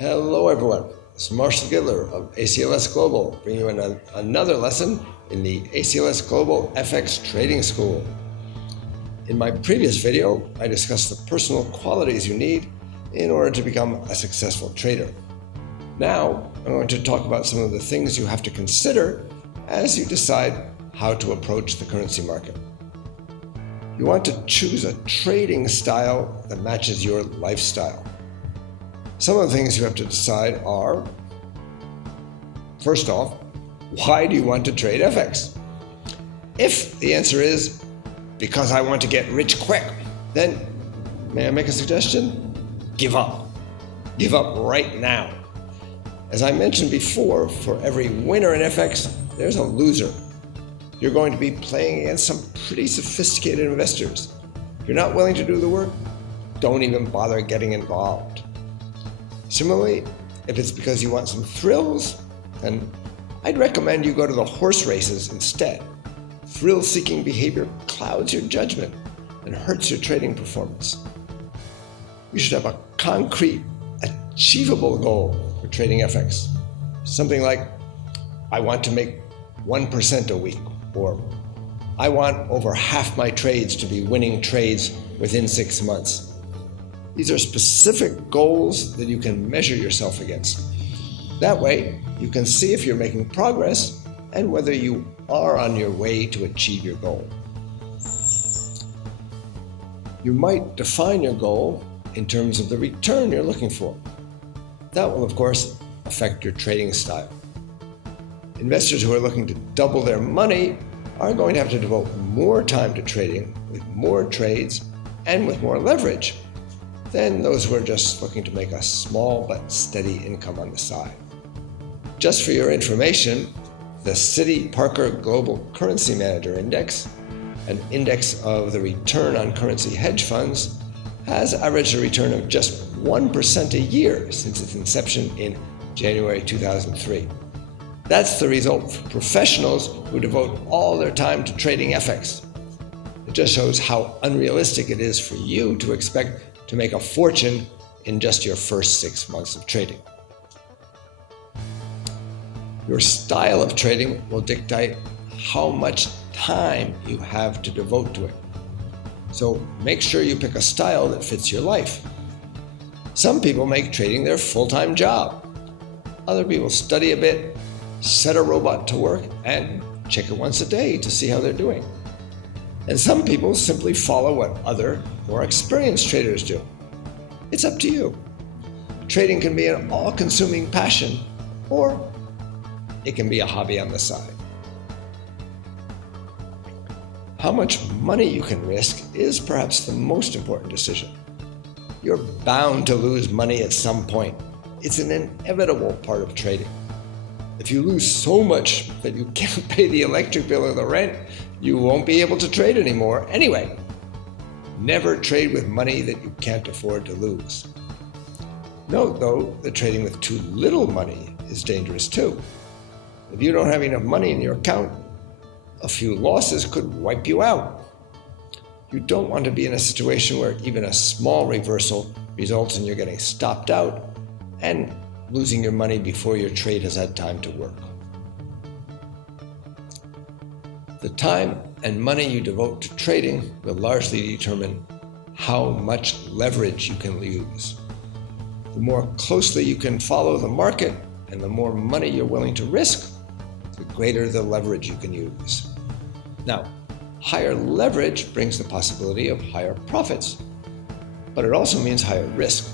Hello everyone, this is Marshall Gidler of ACLS Global, bringing you another lesson in the ACLS Global FX Trading School. In my previous video, I discussed the personal qualities you need in order to become a successful trader. Now, I'm going to talk about some of the things you have to consider as you decide how to approach the currency market. You want to choose a trading style that matches your lifestyle. Some of the things you have to decide are, first off, why do you want to trade FX? If the answer is, because I want to get rich quick, then may I make a suggestion? Give up. Give up right now. As I mentioned before, for every winner in FX, there's a loser. You're going to be playing against some pretty sophisticated investors. If you're not willing to do the work, don't even bother getting involved. Similarly, if it's because you want some thrills, then I'd recommend you go to the horse races instead. Thrill-seeking behavior clouds your judgment and hurts your trading performance. You should have a concrete, achievable goal for trading FX. Something like, I want to make 1% a week, or I want over half my trades to be winning trades within 6 months. These are specific goals that you can measure yourself against. That way, you can see if you're making progress and whether you are on your way to achieve your goal. You might define your goal in terms of the return you're looking for. That will, of course, affect your trading style. Investors who are looking to double their money are going to have to devote more time to trading with more trades and with more leverage than those who are just looking to make a small but steady income on the side. Just for your information, the Citi Parker Global Currency Manager Index, an index of the return on currency hedge funds, has averaged a return of just 1% a year since its inception in January 2003. That's the result for professionals who devote all their time to trading FX. It just shows how unrealistic it is for you to expect to make a fortune in just your first 6 months of trading. Your style of trading will dictate how much time you have to devote to it. So make sure you pick a style that fits your life. Some people make trading their full-time job. Other people study a bit, set a robot to work, and check it once a day to see how they're doing. And some people simply follow what other, more experienced traders do. It's up to you. Trading can be an all-consuming passion, or it can be a hobby on the side. How much money you can risk is perhaps the most important decision. You're bound to lose money at some point. It's an inevitable part of trading. If you lose so much that you can't pay the electric bill or the rent, you won't be able to trade anymore anyway. Never trade with money that you can't afford to lose. Note, though, that trading with too little money is dangerous too. If you don't have enough money in your account, a few losses could wipe you out. You don't want to be in a situation where even a small reversal results in you getting stopped out and losing your money before your trade has had time to work. The time and money you devote to trading will largely determine how much leverage you can use. The more closely you can follow the market and the more money you're willing to risk, the greater the leverage you can use. Now, higher leverage brings the possibility of higher profits, but it also means higher risk.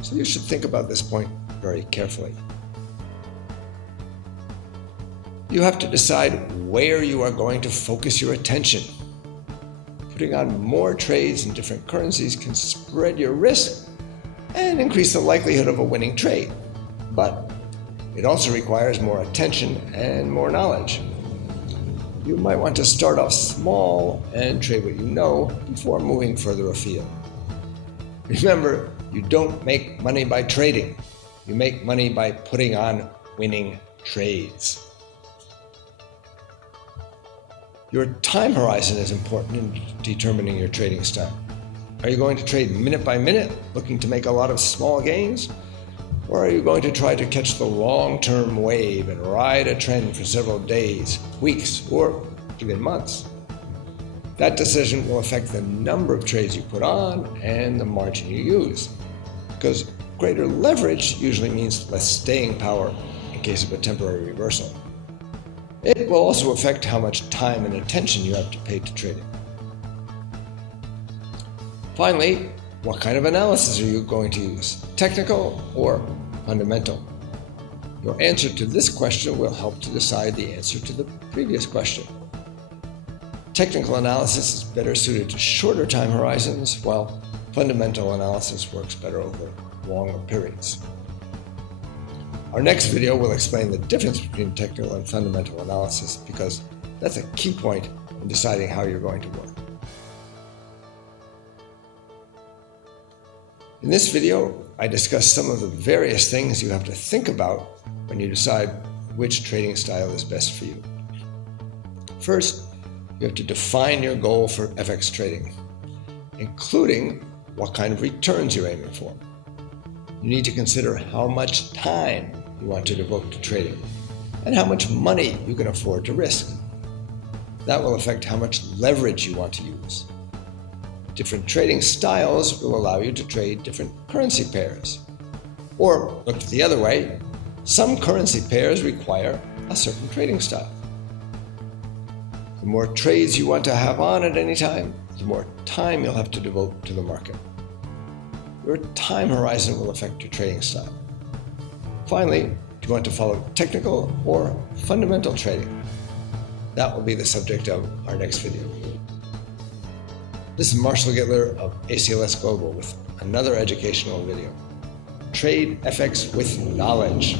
So you should think about this point very carefully. You have to decide where you are going to focus your attention. Putting on more trades in different currencies can spread your risk and increase the likelihood of a winning trade. But it also requires more attention and more knowledge. You might want to start off small and trade what you know before moving further afield. Remember, you don't make money by trading. You make money by putting on winning trades. Your time horizon is important in determining your trading style. Are you going to trade minute by minute, looking to make a lot of small gains? Or are you going to try to catch the long-term wave and ride a trend for several days, weeks, or even months? That decision will affect the number of trades you put on and the margin you use, because greater leverage usually means less staying power in case of a temporary reversal. It will also affect how much time and attention you have to pay to trading. Finally, what kind of analysis are you going to use? Technical or fundamental? Your answer to this question will help to decide the answer to the previous question. Technical analysis is better suited to shorter time horizons, while fundamental analysis works better over longer periods. Our next video will explain the difference between technical and fundamental analysis, because that's a key point in deciding how you're going to work. In this video, I discuss some of the various things you have to think about when you decide which trading style is best for you. First, you have to define your goal for FX trading, including what kind of returns you're aiming for. You need to consider how much time you want to devote to trading and how much money you can afford to risk. That will affect how much leverage you want to use. Different trading styles will allow you to trade different currency pairs. Or, looked the other way, some currency pairs require a certain trading style. The more trades you want to have on at any time, the more time you'll have to devote to the market. Your time horizon will affect your trading style. Finally, do you want to follow technical or fundamental trading? That will be the subject of our next video. This is Marshall Gittler of ACLS Global with another educational video. Trade FX with knowledge.